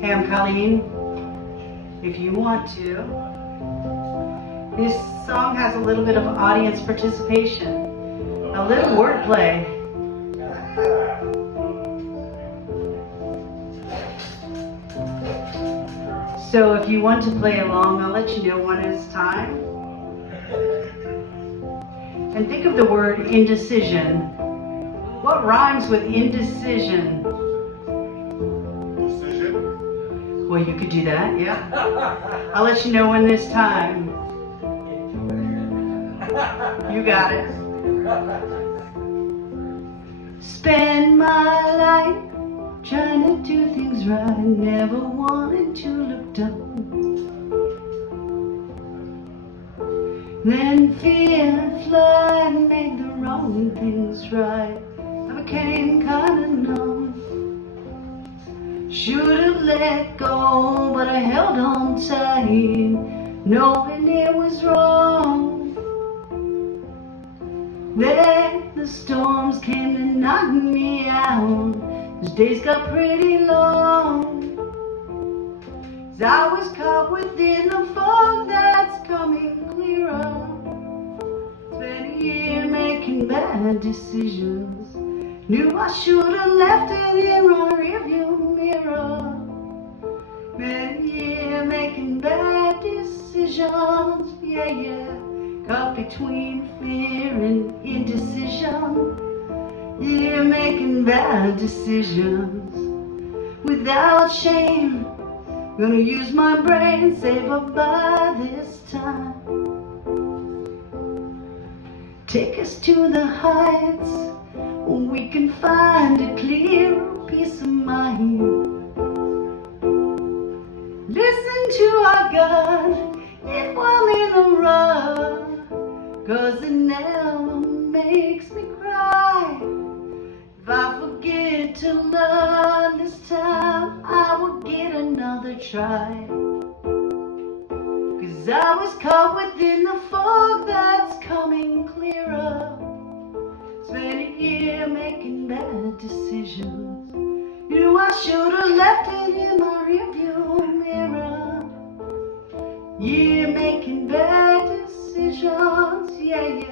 Hey, I'm Colleen. If you want to, this song has a little bit of audience participation, a little wordplay. So if you want to play along, I'll let you know when it's time. And think of the word indecision. What rhymes with indecision? Decision? Well, you could do that, yeah. I'll let you know when this time. You got it. Spend my life trying to do things right, never wanting to look down. Then fear and fly and make the wrong things right. I became kinda numb. Should've let go, but I held on tight, knowing it was wrong. Then the storms came to knock me out. Those days got pretty long. 'Cause I was caught within the fog that's coming clearer. Spent a year making bad decisions. Knew I should've left it in my rearview mirror. Spent a year making bad decisions. Yeah. Caught between fear and indecision. Yeah, making bad decisions. Without shame, gonna use my brain, say bye-bye this time. Take us to the heights, where we can find a clear peace of mind. Listen to our gut, if I'm in a rut, 'cause it never makes me cry. If I forget to learn this time, I will get another try. 'Cause I was caught within the fog that's coming clearer. Spent a year making bad decisions. Knew I should've left it in my rearview mirror. Yeah, making bad decisions. Yeah.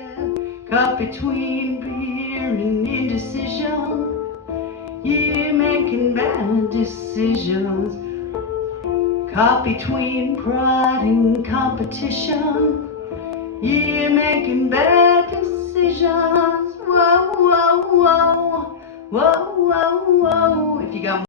Caught between fear and indecision. Yeah, making bad decisions. Caught between pride and competition. Yeah, making bad decisions. Whoa. If you got